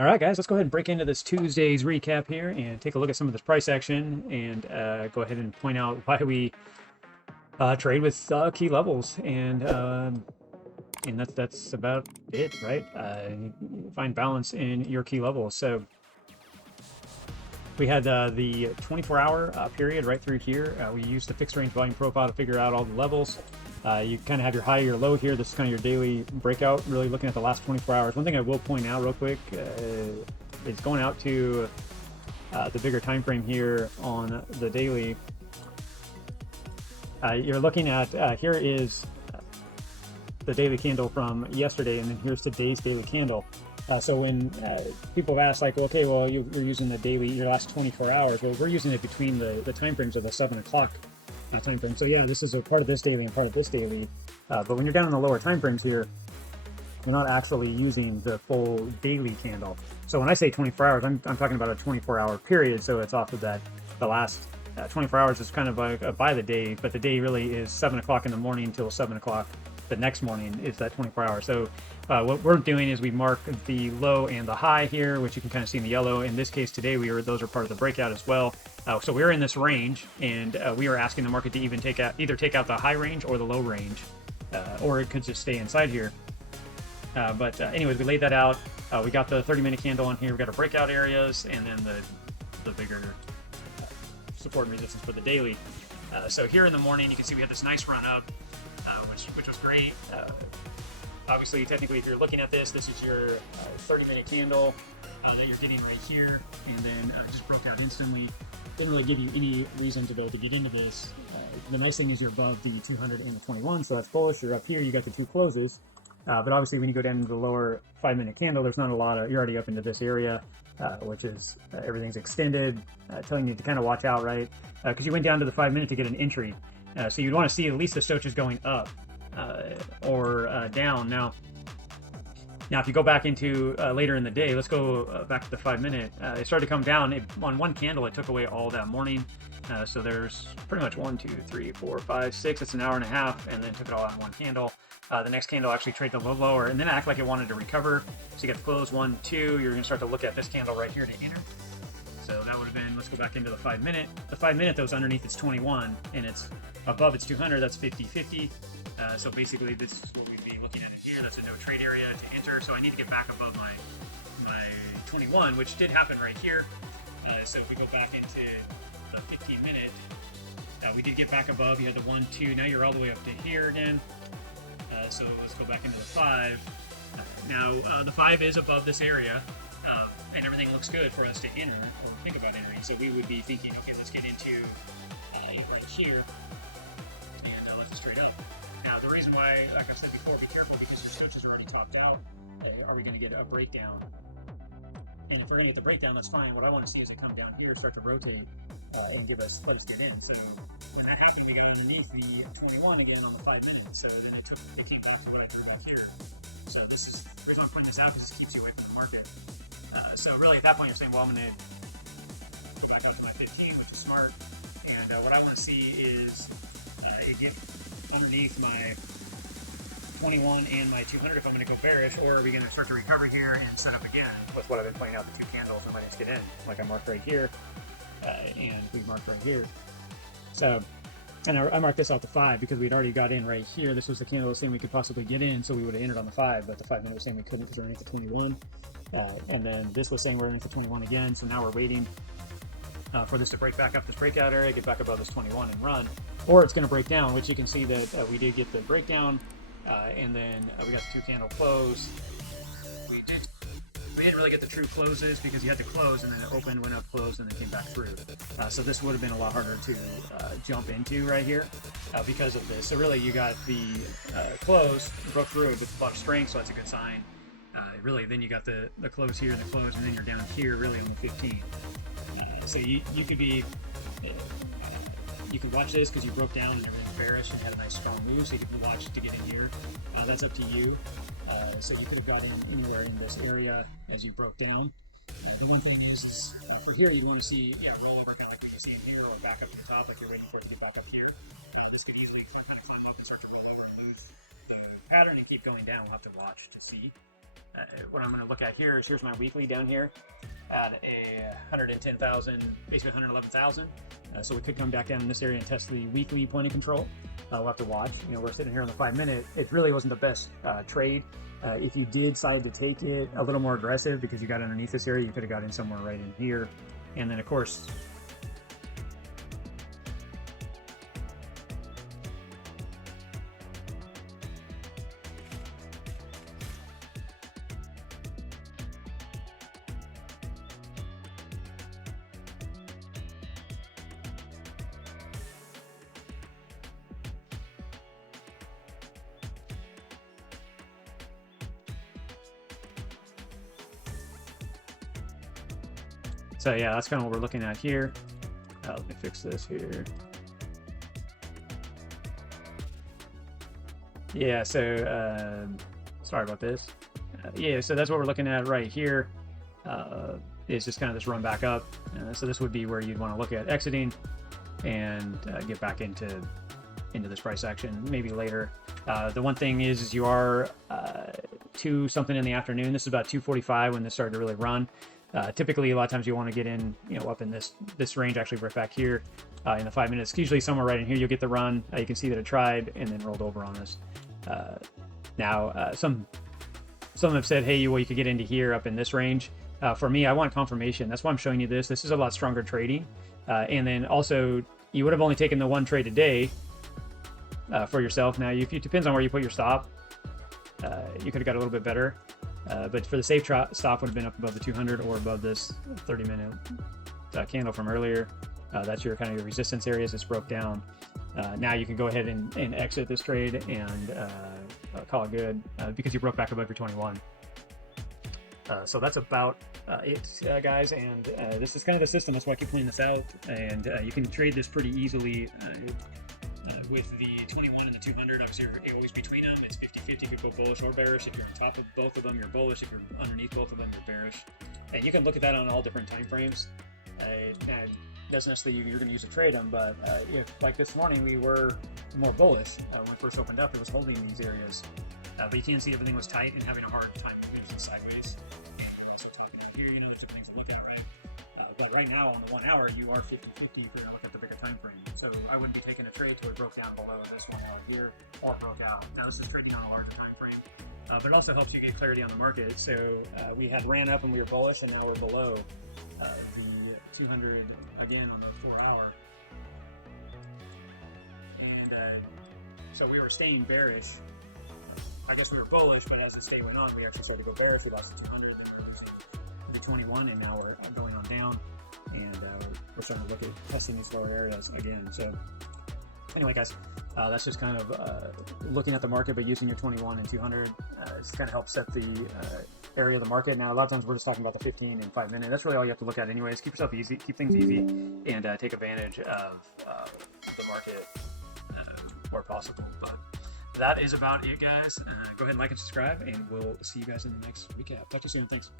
All right, guys, let's go ahead and break into this Tuesday's recap here and take a look at some of this price action and go ahead and point out why we trade with key levels and that's about it, right? Find balance in your key levels. So we had the 24-hour period right through here. We used the fixed range volume profile to figure out all the levels. You kind of have your high, your low here. This is kind of your daily breakout, really looking at the last 24 hours. One thing I will point out real quick is going out to the bigger time frame here on the daily. You're looking at, here is the daily candle from yesterday, and then here's today's daily candle. So when people have asked, like, okay, well, you're using the daily, your last 24 hours. Well, we're using it between the time frames of the 7 o'clock time frame. So yeah, this is a part of this daily and part of this daily. But when you're down in the lower time frames here, you're not actually using the full daily candle. So when I say 24 hours, I'm talking about a 24-hour period. So it's off of that, the last 24 hours is kind of like by the day, but the day really is 7 o'clock in the morning until 7 o'clock the next morning is that 24 hours. So what we're doing is we mark the low and the high here, which you can kind of see in the yellow. In this case today, those are part of the breakout as well. So we're in this range, and we are asking the market to even either take out the high range or the low range, or it could just stay inside here. But anyways, we laid that out. We got the 30-minute candle on here. We got our breakout areas, and then the bigger support and resistance for the daily. So here in the morning, you can see we had this nice run up, which was great. Obviously, technically, if you're looking at this, this is your 30-minute candle that you're getting right here, and then just broke out instantly. Didn't really give you any reason to be able to get into this. The nice thing is you're above the 200 and the 21, so that's bullish. You're up here, you got the two closes. But obviously, when you go down into the lower 5-minute candle, there's not a lot of, you're already up into this area, which is everything's extended, telling you to kind of watch out, right? Because you went down to the 5-minute to get an entry. So you'd want to see at least the stochages going up or down. Now, if you go back into later in the day, let's go back to the 5-minute. It started to come down. On one candle, it took away all that morning. So there's pretty much 1, 2, 3, 4, 5, 6. It's an hour and a half, and then took it all out in one candle. The next candle actually traded a little lower, and then it acted like it wanted to recover. So you got to close 1, 2. You're going to start to look at this candle right here to enter. So that would have been, let's go back into the 5-minute. The 5-minute, though, is underneath its 21, and it's above its 200. That's 50-50. So basically, this is what we'd be looking at here. That's a no trade area to enter. So I need to get back above my 21, which did happen right here. So if we go back into the 15-minute, we did get back above. You had the 1, 2. Now you're all the way up to here again. So let's go back into the 5. Now the 5 is above this area, and everything looks good for us to enter or think about entering. So we would be thinking, okay, let's get into right here, and let's just trade up. Now the reason why, like I said before, be careful because your switches are already topped out. Are we going to get a breakdown? And if we're going to get the breakdown, that's fine. What I want to see is it come down here, start to rotate, and let us get in. So, and that happened to go underneath the 21 again on the 5-minute. So then it came back to what I threw out here. So this is the reason I'm pointing this out, because it keeps you away from the market. So really at that point you're saying, well, I'm going to go back out to my 15, which is smart. And what I want to see is it get underneath my 21 and my 200 if I'm going to go bearish, or are we going to start to recover here and set up again with what I've been pointing out, the 2 candles, and let's get in, like I marked right here, and we marked right here. So, and I marked this out the 5 because we'd already got in right here. This was the candle saying we could possibly get in, so we would have entered on the 5, but the 5-minute was saying we couldn't because we're underneath the 21. And then this was saying we're underneath the 21 again, so now we're waiting for this to break back up this breakout area, get back above this 21 and run, or it's going to break down, which you can see that we did get the breakdown, and then we got the 2 candle close. We didn't really get the true closes because you had to close and then it opened, went up, closed, and then came back through. So this would have been a lot harder to jump into right here because of this. So really you got the close, broke through with a lot of strength, so that's a good sign. Really, then you got the close here and the close, and then you're down here really on the 15. So you could be, you could watch this because you broke down and everything's bearish and had a nice strong move, so you could watch to get in here. That's up to you. So you could have gotten anywhere in this area as you broke down. The one thing is from here you want to see, roll over kind of like we can see in here, or back up to the top like you're waiting for it to get back up here. This could easily climb up and start to roll over and lose the pattern and keep going down. We'll have to watch to see. what I'm going to look at here is here's my weekly down here at a 110,000, basically 111,000. So we could come back down in this area and test the weekly point of control. We'll have to watch. You know, we're sitting here on the 5 minute. It really wasn't the best trade. If you did decide to take it a little more aggressive because you got underneath this area, you could have got in somewhere right in here. And then of course, so yeah, that's kind of what we're looking at here. Let me fix this here. Yeah, so sorry about this. Yeah, so that's what we're looking at right here. Is just kind of this run back up. So this would be where you'd want to look at exiting and get back into this price action maybe later. The one thing is you are 2 something in the afternoon. This is about 2:45 when this started to really run. Typically, a lot of times you want to get in, you know, up in this range, actually right back here in the 5 minutes. Usually somewhere right in here, you'll get the run. You can see that it tried and then rolled over on us. Now, some have said, hey, well, you could get into here up in this range. For me, I want confirmation. That's why I'm showing you this. This is a lot stronger trading. And then also, you would have only taken the 1 trade a day for yourself. Now, it depends on where you put your stop. You could have got a little bit better. But for the safe stop would have been up above the 200 or above this 30-minute candle from earlier. That's your kind of your resistance areas. It's broke down. Now you can go ahead and exit this trade and call it good because you broke back above your 21. So that's about it, guys. And this is kind of the system. That's why I keep pointing this out. And you can trade this pretty easily with the 21 and the 200. Obviously, you're always between them. It's 50-50. You could go bullish or bearish. If you're on top of both of them, you're bullish. If you're underneath both of them, you're bearish. And you can look at that on all different time frames. Doesn't necessarily you're going to use to trade them, but if like this morning we were more bullish when it first opened up, it was holding these areas. But you can see everything was tight and having a hard time moving sideways. And we're also talking about here, you know, there's different things to look at, right? But right now on the 1 hour, you are 50-50 if you're going to look at the bigger time frame. So I wouldn't be taking a trade till it broke down below this one right here, or broke out. Now this is trading on a larger time frame. But it also helps you get clarity on the market. So we had ran up and we were bullish, and now we're below the 200 again on the 4 hour. And so we were staying bearish. I guess we were bullish, but as the day went on, we actually started to go bearish. We lost the 200, then we were losing the 21, and now we're going on down. And we're starting to look at testing these lower areas again. So anyway, guys, that's just kind of looking at the market, but using your 21 and 200. It's kind of helps set the area of the market. Now, a lot of times we're just talking about the 15 and 5 minute. That's really all you have to look at anyways. Keep yourself easy, keep things easy, and take advantage of the market where possible. But that is about it, guys. Go ahead and like and subscribe, and we'll see you guys in the next recap. Talk to you soon. Thanks.